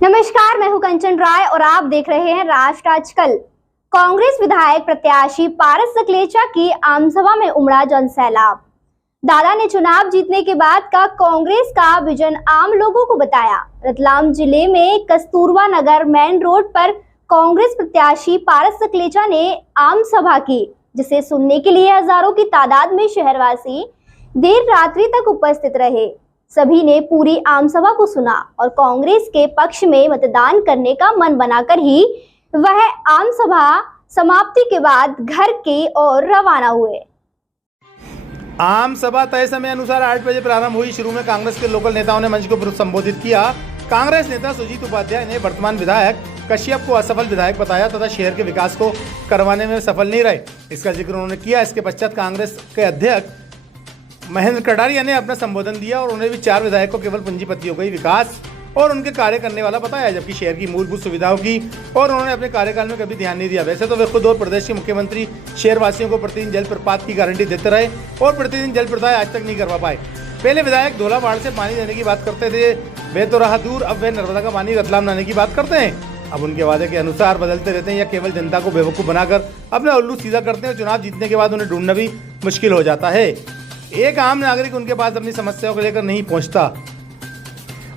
नमस्कार, मैं हूं कंचन राय और आप देख रहे हैं राष्ट्र आजकल। कांग्रेस विधायक प्रत्याशी पारस सकलेचा की आमसभा में उमड़ा जनसैलाब। दादा ने चुनाव जीतने के बाद का कांग्रेस का विजन आम लोगों को बताया। रतलाम जिले में कस्तूरबा नगर मेन रोड पर कांग्रेस प्रत्याशी पारस सकलेचा ने आम सभा की, जिसे सुनने के लिए हजारों की तादाद में शहरवासी देर रात्रि तक उपस्थित रहे। सभी ने पूरी आमसभा को सुना और कांग्रेस के पक्ष में मतदान करने का मन बनाकर ही वह आमसभा समाप्ति के बाद घर की ओर रवाना हुए। आम सभा तय समय अनुसार 8 बजे प्रारंभ हुई। शुरू में कांग्रेस के लोकल नेताओं ने मंच को संबोधित किया। कांग्रेस नेता सुजीत उपाध्याय ने वर्तमान विधायक कश्यप को असफल विधायक बताया तथा शहर के विकास को करवाने में सफल नहीं रहे, इसका जिक्र उन्होंने किया। इसके पश्चात कांग्रेस के अध्यक्ष महेंद्र कटारिया ने अपना संबोधन दिया और उन्हें भी 4 विधायकों केवल पूंजीपतियों का ही विकास और उनके कार्य करने वाला बताया, जबकि शहर की मूलभूत सुविधाओं की और उन्होंने अपने कार्यकाल में कभी ध्यान नहीं दिया। वैसे तो वे खुद और प्रदेश के मुख्यमंत्री शहरवासियों को प्रतिदिन जलप्रपात की गारंटी देते रहे और प्रतिदिन जलप्रदाय आज तक नहीं करवा पाए। पहले विधायक धोलाबाड़ से पानी देने की बात करते थे, वे तो रहा दूर, अब वे नर्मदा का पानी रतलाम लाने की बात करते हैं। अब उनके वादे के अनुसार बदलते रहते हैं या केवल जनता को बेवकूफ़ बनाकर अपना उल्लू सीधा करते हैं। चुनाव जीतने के बाद उन्हें ढूंढना भी मुश्किल हो जाता है। एक आम नागरिक उनके पास अपनी समस्याओं को लेकर नहीं पहुंचता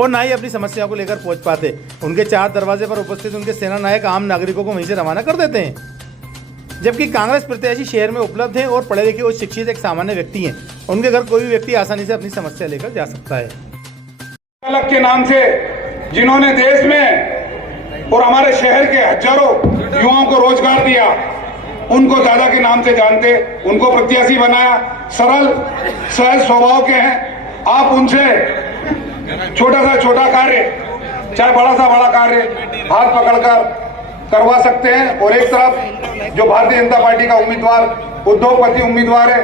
और ना ही अपनी समस्याओं को लेकर पहुंच पाते। उनके 4 दरवाजे पर उपस्थित उनके सेना नायक आम नागरिकों को वहीं से रवाना कर देते हैं। जबकि कांग्रेस प्रत्याशी शहर में उपलब्ध हैं और पढ़े लिखे और शिक्षित एक सामान्य व्यक्ति हैं। उनके घर कोई भी व्यक्ति आसानी से अपनी समस्या लेकर जा सकता है। अलग के नाम से जिन्होंने देश में और हमारे शहर के हजारों युवाओं को रोजगार दिया, उनको दादा के नाम से जानते, उनको प्रत्याशी बनाया। सरल सहज स्वभाव के हैं। आप उनसे छोटा सा छोटा कार्य चाहे बड़ा सा बड़ा कार्य हाथ पकड़कर करवा सकते हैं। और एक तरफ जो भारतीय जनता पार्टी का उम्मीदवार उद्योगपति उम्मीदवार है,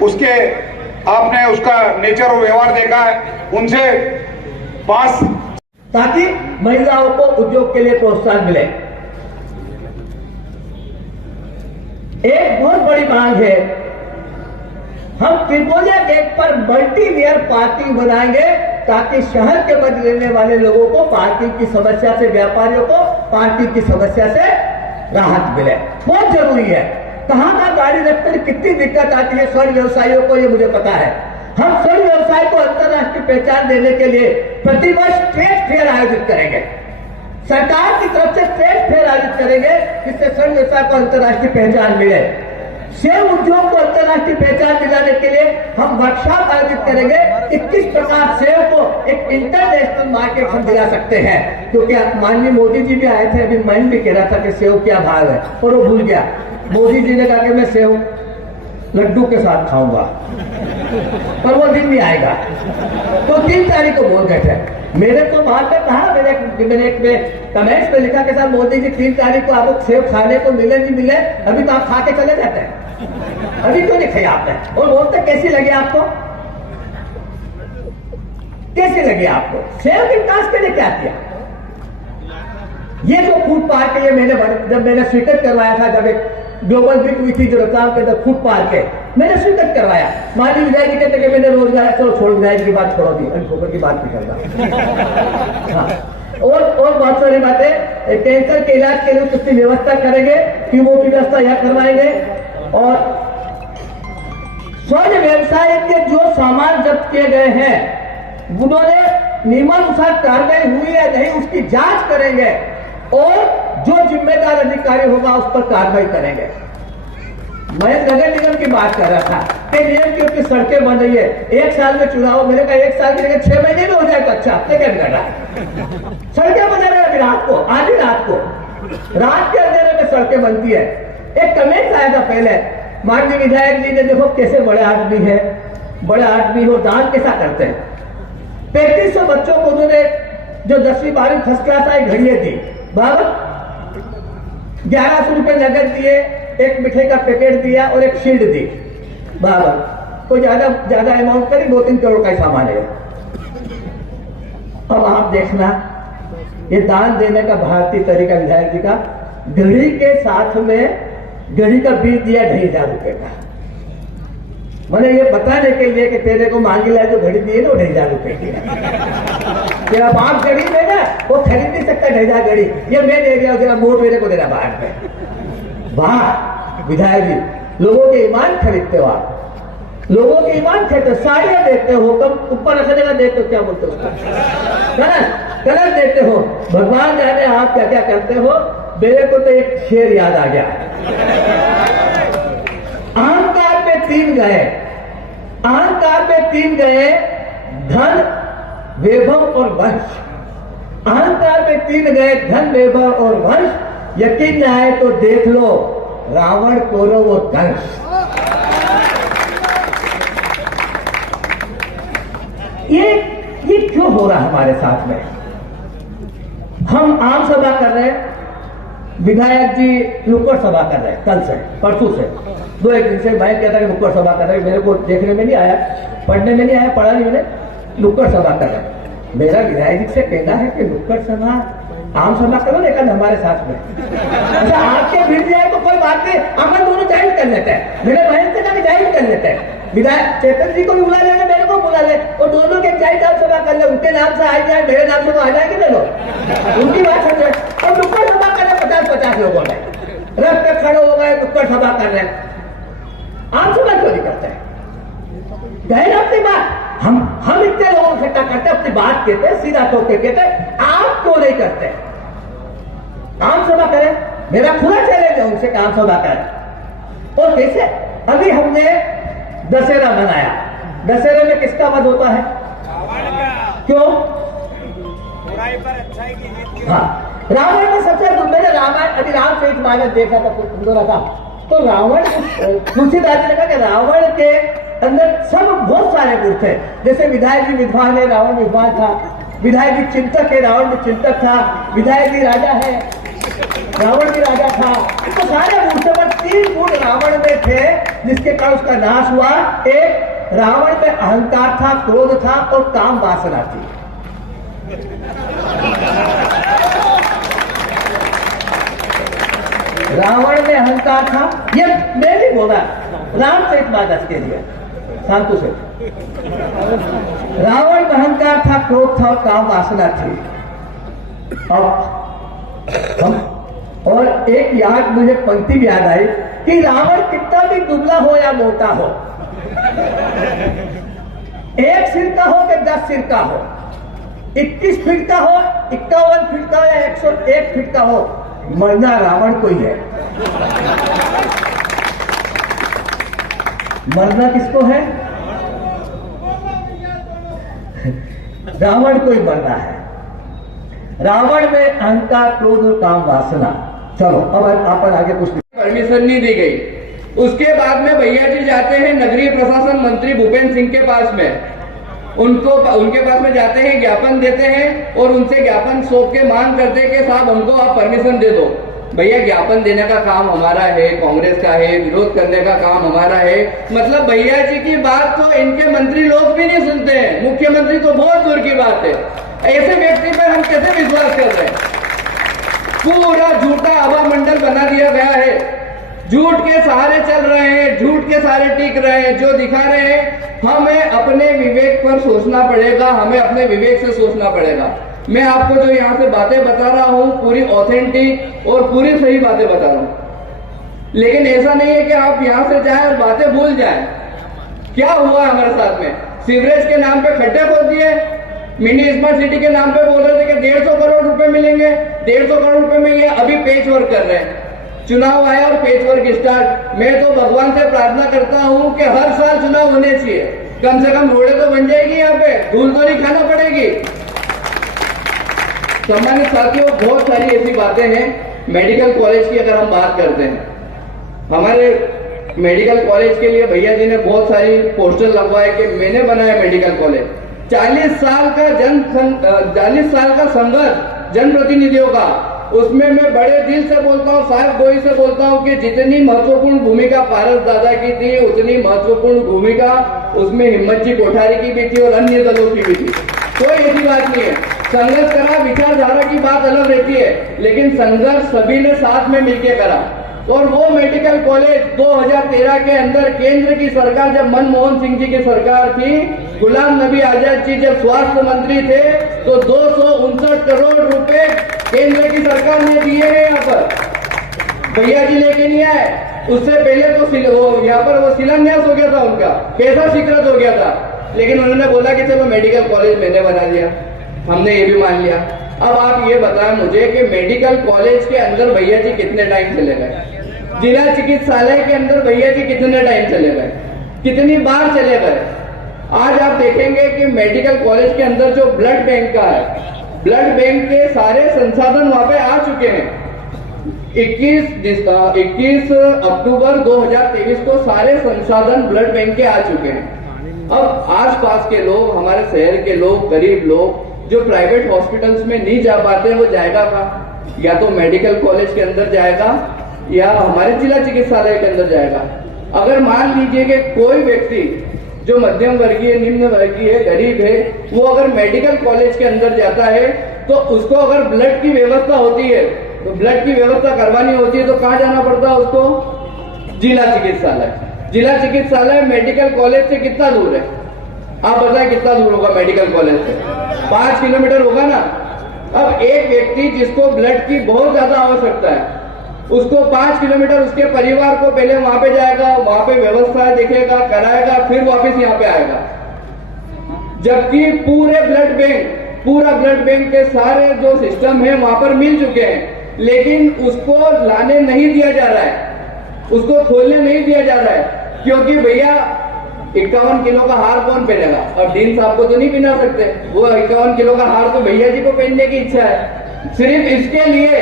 उसके आपने उसका नेचर और व्यवहार देखा है, उनसे पास ताकि महिलाओं को उद्योग के लिए प्रोत्साहन मिले। एक बहुत बड़ी मांग है, हम त्रिपोलिया गेट पर मल्टी लेयर पार्किंग बनाएंगे ताकि शहर के मध्य रहने वाले लोगों को पार्किंग की समस्या से, व्यापारियों को पार्किंग की समस्या से राहत मिले। बहुत जरूरी है। कहां का गाड़ी रखते हैं, कितनी दिक्कत आती है स्वर्ण व्यवसायियों को, ये मुझे पता है। हम स्वर्ण व्यवसाय को अंतर्राष्ट्रीय पहचान देने के लिए प्रतिवर्ष ट्रेड फेयर आयोजित करेंगे। सरकार की तरफ से ट्रेड फेयर आयोजित करेंगे जिससे स्वर्ण व्यवसाय को अंतर्राष्ट्रीय पहचान मिले। सेव उद्योग को अंतर्राष्ट्रीय पहचान दिलाने के लिए हम वर्कशॉप आयोजित करेंगे कि किस प्रकार सेव को एक इंटरनेशनल मार्केट हम दिला सकते हैं। क्योंकि माननीय मोदी जी भी आए थे, अभी मैं भी कह रहा था कि सेव क्या भाव है और वो भूल गया। मोदी जी ने कहा कि मैं सेव लड्डू के साथ खाऊंगा, पर वो दिन नहीं आएगा। तो 3 तारीख को बोल गए थे। मेरे को वहां पे कहा, मैंने एक कमेंट्स में लिखा कि साहब मोदी जी 3 तारीख को आपको सेव खाने को मिले नहीं मिले, अभी तो आप खा के चले जाते हैं, अभी क्यों नहीं खाए आपने? और बोलते कैसी लगी आपको, कैसी लगी आपको? सेव के विकास के लिए क्या किया? ये जो फूड पार्क है, ये जब मैंने स्वीकृत करवाया था, जब एक ग्लोबल मीट हुई थी जो रतलाम के अंदर फूड पार्क है, मैंने स्वीकृत करवाया। माननीय विधायक जी कहते कि मैंने रोजगार, चलो छोड़, विधायक की बात छोड़ो, दी ठोकर की बात नहीं करना। हाँ। और बहुत सारी बातें, कैंसर के इलाज के लिए कितनी व्यवस्था करेंगे, कीमो की व्यवस्था यहाँ करवाएंगे। और स्वर्ण व्यवसाय के जो सामान जब्त किए गए हैं, उन्होंने नियमानुसार कार्रवाई हुई है नहीं, उसकी जांच करेंगे और जो जिम्मेदार अधिकारी होगा उस पर कार्रवाई करेंगे। मैं नगर निगम की बात कर रहा था कि नियम की उसकी सड़कें बन रही है। 1 साल में चुनाव, मैंने कहा 1 साल की जगह 6 महीने में हो जाए तो अच्छा, आपने क्या बिगड़ रहा है? सड़कें बना रहे हैं रात को, आधी रात को, रात के अंधेरे में सड़कें बनती है। एक कमेंट आया था पहले, माननीय विधायक जी ने देखो कैसे बड़े आदमी है, बड़े आदमी हो, दान कैसा करते हैं। 3500 बच्चों को उन्होंने जो 10वीं 12वीं फर्स्ट क्लास आई घड़ियां दी, बाबा 1100 रुपए नगद दिए, एक मिठाई का पैकेट दिया और एक शील्ड दी। बाबा कोई ज्यादा अमाउंट करी, 2-3 करोड़ का सामान है। अब आप देखना, ये दान देने का भारतीय तरीका विधायक जी का। घड़ी के साथ में घड़ी का बिल दिया 2,500 रुपए का। मैंने ये बताने के लिए कि तेरे को मांगी लाए जो घड़ी दी है ना, 2,500 रुपए की। तेरा बाप गरीब है ना, वो खरीद नहीं सकता ढेजा गड़ी, ये मैं दे दिया, तेरा वोट मेरे को देना बाद में। वाह विधायक जी, लोगों के ईमान खरीदते हो आप, लोगों के ईमान खरीदते, साड़ियां देते हो, कम ऊपर रखने का देते हो, क्या बोलते हो उसको, कलर देते हो, भगवान जाने आप क्या क्या करते हो। मेरे को तो एक शेर याद आ गया, अहंकार में तीन गए, अहंकार में तीन गए, धन वैभव और वंश। अहंकार में तीन गए, धन वैभव और वंश। यकीन न आए तो देख लो रावण, कौरव और कंस। ये क्यों हो रहा है हमारे साथ में? हम आम सभा कर रहे हैं, विधायक जी नुक्कड़ सभा कर रहे हैं, कल से परसों से 2-1 दिन से मैं कहता है नुक्कड़ सभा कर रहे हैं। मेरे को देखने में नहीं आया, पढ़ने में नहीं आया, पढ़ा नहीं मैंने, नुक्कड़ सभा कर रहे हैं। मेरा विधायक जी से कहना है कि नुक्कड़ सभा आम सभा करो लेकिन हमारे साथ में, अच्छा आपके भिड़ जाए तो कोई बात नहीं, हम दोनों ज्वाइन कर लेते हैं, मेरे बहन से जाके ज्वाइन कर लेते हैं। विधायक चेतन जी को भी बुला लेना, मेरे को बुला ले, और दोनों के ज्वाइन आम सभा कर ले, उनके नाम से आ जाए, मेरे नाम से तो आ जाएंगे ना लोग, उनकी बात समझे। और नुक्कड़ सभा कर रहे 50-50 लोगों ने रथ पे खड़े हो गए, नुक्कड़ सभा कर रहे हैं, आम सभा क्यों नहीं करते हैं? गए ना अपनी बात, हम इतने लोगों को इकट्ठा करते, अपनी बात कहते, सीधा टोक के कहते, आप क्यों नहीं करते? आम सभा करें, मेरा खुला चैलेंज है उनसे आम सभा करें। और कैसे? अभी हमने दशहरा मनाया, दशहरे में किसका वध होता है? क्यों? हाँ, रावण में सबसे, मैंने रामायण अभी रामचरितमानस देखा था, सुंदर था, तो रावण, तुलसीदास जी ने कहा कि रावण के अंदर सब बहुत सारे गुण थे। जैसे विधायक जी विद्वान है, रावण विद्वान था, विधायक जी चिंतक है, रावण भी चिंतक था, विधायक जी राजा है, रावण भी राजा था। तो सारे गुण थे, पर 3 गुण रावण में थे जिसके कारण उसका नाश हुआ। एक, रावण में अहंकार था, क्रोध था और काम वासना थी। रावण में अहंकार था, ये मैं नहीं बोला, रामचरितमानस के लिए शांतु से। रावण में अहंकार था, क्रोध था और काम वासना थी। और एक याद मुझे पंक्ति याद आई कि रावण कितना भी दुबला हो या मोटा हो, 1 सिर का हो कि 10 सिर का हो, 21 फीट का हो, 51 फीट का हो या 101 फीट का हो, मरना रावण को ही है। मरना किसको है? रावण को ही मरना है। रावण में अहंकार, क्रोध और काम वासना। चलो अब अपन आगे कुछ परमिशन नहीं दी गई। उसके बाद में भैया जी जाते हैं नगरीय प्रशासन मंत्री भूपेंद्र सिंह के पास में, उनके पास में जाते हैं, ज्ञापन देते हैं और उनसे ज्ञापन सौंप के मांग करते हैं कि साहब हमको आप परमिशन दे दो। भैया ज्ञापन देने का काम हमारा है, कांग्रेस का है, विरोध करने का काम हमारा है। मतलब भैया जी की बात तो इनके मंत्री लोग भी नहीं सुनते हैं, मुख्यमंत्री तो बहुत दूर की बात है। ऐसे व्यक्ति पर हम कैसे विश्वास कर रहे हैं? पूरा झूठा हवा मंडल बना दिया गया है, झूठ के सहारे चल रहे हैं, झूठ के सहारे टिक रहे हैं, जो दिखा रहे हैं। हमें अपने विवेक पर सोचना पड़ेगा, हमें अपने विवेक से सोचना पड़ेगा। मैं आपको जो यहाँ से बातें बता रहा हूँ पूरी ऑथेंटिक और पूरी सही बातें बता रहा हूँ, लेकिन ऐसा नहीं है कि आप यहाँ से जाएं और बातें भूल जाएं। क्या हुआ हमारे साथ में? सीवरेज के नाम पे खड्डे खोद दिए, मिनी स्मार्ट सिटी के नाम पे बोल रहे थे कि 150 करोड़ रुपए मिलेंगे, 150 करोड़ रुपए में ये अभी पेच वर्क कर रहे हैं। चुनाव आया और पेच वर्क स्टार्ट। मैं तो भगवान से प्रार्थना करता हूँ कि हर साल चुनाव होने चाहिए, कम से कम रोडें तो बन जाएगी, यहाँ पे धूल तो नहीं खाना पड़ेगी। सम्मानित साथियों, बहुत सारी ऐसी बातें हैं। मेडिकल कॉलेज की अगर हम बात करते हैं, हमारे मेडिकल कॉलेज के लिए भैया जी ने बहुत सारी पोस्टर लगवाए कि मैंने बनाया मेडिकल कॉलेज। 40 साल का संघर्ष जनप्रतिनिधियों का, उसमें मैं बड़े दिल से बोलता हूँ, साहब गोई से बोलता हूँ कि जितनी महत्वपूर्ण भूमिका पारस दादा की थी, उतनी महत्वपूर्ण भूमिका उसमें हिम्मत जी कोठारी की भी थी और अन्य दलों की भी थी। कोई ऐसी बात नहीं है। संघर्ष करा, विचारधारा की बात अलग रहती है, लेकिन संघर्ष सभी ने साथ में मिलकर करा। और वो मेडिकल कॉलेज 2013 के अंदर केंद्र की सरकार, जब मनमोहन सिंह जी की सरकार थी, गुलाम नबी आजाद जी जब स्वास्थ्य मंत्री थे, तो 259 करोड़ रुपए केंद्र की सरकार ने दिए हैं। यहाँ पर भैया जी लेके नहीं आए, उससे पहले तो यहाँ पर वो शिलान्यास हो गया था, उनका पैसा स्वीकृत हो गया था, लेकिन उन्होंने बोला कि चलो मेडिकल कॉलेज मैंने बना दिया, हमने ये भी मान लिया। अब आप ये बताएं मुझे कि मेडिकल कॉलेज के अंदर भैया जी कितने टाइम चले गए, जिला चिकित्सालय के अंदर भैया जी कितने टाइम चले गए, कितनी बार चले गए। आज आप देखेंगे कि मेडिकल कॉलेज के अंदर जो ब्लड बैंक का है, ब्लड बैंक के सारे संसाधन वहां पे आ चुके हैं। 21 अक्टूबर 2023 को सारे संसाधन ब्लड बैंक के आ चुके हैं। अब आसपास के लोग, हमारे शहर के लोग, गरीब लोग जो प्राइवेट हॉस्पिटल्स में नहीं जा पाते, वो जाएगा कहाँ? या तो मेडिकल कॉलेज के अंदर जाएगा या हमारे जिला चिकित्सालय के अंदर जाएगा। अगर मान लीजिए कि कोई व्यक्ति जो मध्यम वर्गीय, निम्न वर्गीय, गरीब है, वो अगर मेडिकल कॉलेज के अंदर जाता है तो उसको अगर ब्लड की व्यवस्था होती है, तो ब्लड की व्यवस्था करवानी होती है तो कहाँ जाना पड़ता है उसको? जिला चिकित्सालय। जिला चिकित्सालय मेडिकल कॉलेज से कितना दूर है? आप बताएं कितना दूर होगा मेडिकल कॉलेज से? 5 किलोमीटर होगा ना। अब एक व्यक्ति जिसको ब्लड की बहुत ज्यादा आवश्यकता है, उसको 5 किलोमीटर उसके परिवार को पहले वहां पे जाएगा, वहां पे व्यवस्था देखेगा, कराएगा, फिर वापस यहाँ पे आएगा। जबकि पूरा ब्लड बैंक के सारे जो सिस्टम है वहां पर मिल चुके हैं, लेकिन उसको लाने नहीं दिया जा रहा है, उसको खोलने नहीं दिया जा रहा है, क्योंकि भैया 51 किलो का हार कौन पहनेगा? अब डीन साहब को तो नहीं पहना सकते, वो 51 किलो का हार तो भैया जी को पहनने की इच्छा है। सिर्फ इसके लिए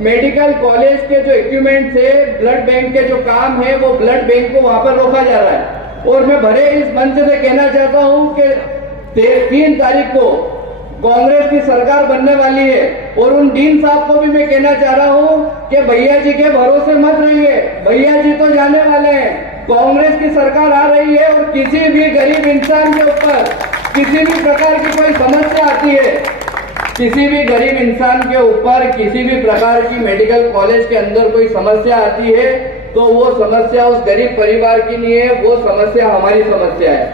मेडिकल कॉलेज के जो इक्विपमेंट है, ब्लड बैंक के जो काम है, वो ब्लड बैंक को वहां पर रोका जा रहा है। और मैं भरे इस मंच से कहना चाहता हूं कि 3 तारीख को कांग्रेस की सरकार बनने वाली है, और उन डीन साहब को भी मैं कहना चाह रहा हूं कि भैया जी के भरोसे मत रहिए, भैया जी तो जाने वाले हैं। कांग्रेस की सरकार आ रही है और किसी भी गरीब इंसान के ऊपर किसी भी प्रकार की कोई समस्या आती है, किसी भी गरीब इंसान के ऊपर किसी भी प्रकार की मेडिकल कॉलेज के अंदर कोई समस्या आती है, तो वो समस्या उस गरीब परिवार की नहीं है, वो समस्या हमारी समस्या है।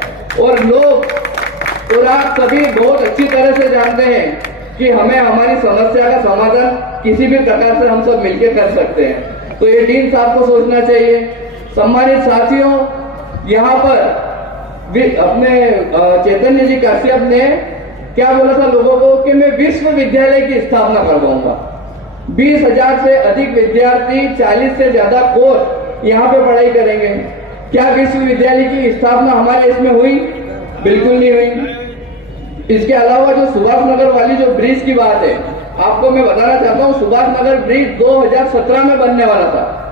और आप सभी बहुत अच्छी तरह से जानते हैं कि हमें हमारी समस्या का समाधान किसी भी प्रकार से हम सब मिलकर कर सकते हैं। तो ये डीन साहब को सोचना चाहिए। सम्मानित साथियों, यहाँ पर अपने चैतन्य जी कश्यप ने क्या बोला था लोगों को कि मैं विश्वविद्यालय की स्थापना करवाऊंगा। 20,000 से अधिक विद्यार्थी, 40 से ज्यादा कोर्स यहाँ पे पढ़ाई करेंगे। क्या विश्वविद्यालय की स्थापना हमारे इसमें हुई? बिल्कुल नहीं हुई। इसके अलावा जो सुभाष नगर वाली जो ब्रिज की बात है, आपको मैं बताना चाहता हूँ, सुभाष नगर ब्रिज 2017 में बनने वाला था।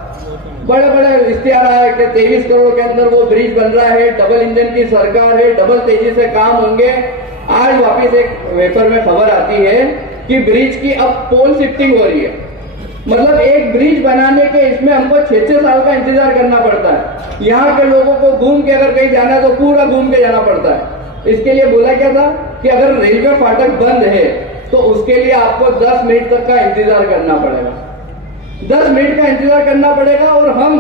बड़े बड़े इश्तिहार आए कि 23 करोड़ के अंदर वो ब्रिज बन रहा है, डबल इंजन की सरकार है, डबल तेजी से काम होंगे। आज वापिस एक पेपर में खबर आती है कि ब्रिज की अब पोल शिफ्टिंग हो रही है। मतलब एक ब्रिज बनाने के इसमें हमको 6-6 साल का इंतजार करना पड़ता है। यहाँ के लोगों को घूम के अगर कहीं जाना है तो पूरा घूम के जाना पड़ता है। इसके लिए बोला क्या था कि अगर रेलवे फाटक बंद है तो उसके लिए आपको 10 मिनट तक का इंतजार करना पड़ेगा, 10 मिनट का इंतजार करना पड़ेगा। और हम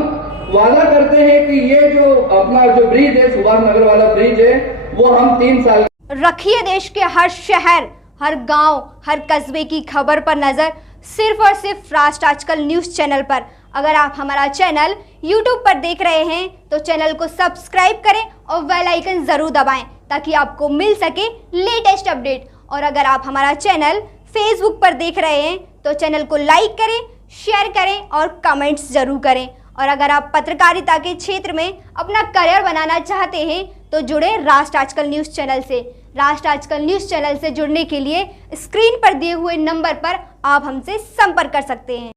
वादा करते हैं कि ये जो अपना जो ब्रिज है, सुभाष नगर वाला ब्रिज है, वो हम 3 साल। रखिए देश के हर शहर, हर गांव, हर कस्बे की खबर पर नजर, सिर्फ और सिर्फ राष्ट्र आजकल न्यूज चैनल पर। अगर आप हमारा चैनल YouTube पर देख रहे हैं तो चैनल को सब्सक्राइब करें और बेल आइकन जरूर दबाएं ताकि आपको मिल सके लेटेस्ट अपडेट। और अगर आप हमारा चैनल Facebook पर देख रहे हैं तो चैनल को लाइक करें, शेयर करें और कमेंट्स जरूर करें। और अगर आप पत्रकारिता के क्षेत्र में अपना करियर बनाना चाहते हैं तो जुड़े राष्ट्र आजकल न्यूज़ चैनल से। राष्ट्र आजकल न्यूज़ चैनल से जुड़ने के लिए स्क्रीन पर दिए हुए नंबर पर आप हमसे संपर्क कर सकते हैं।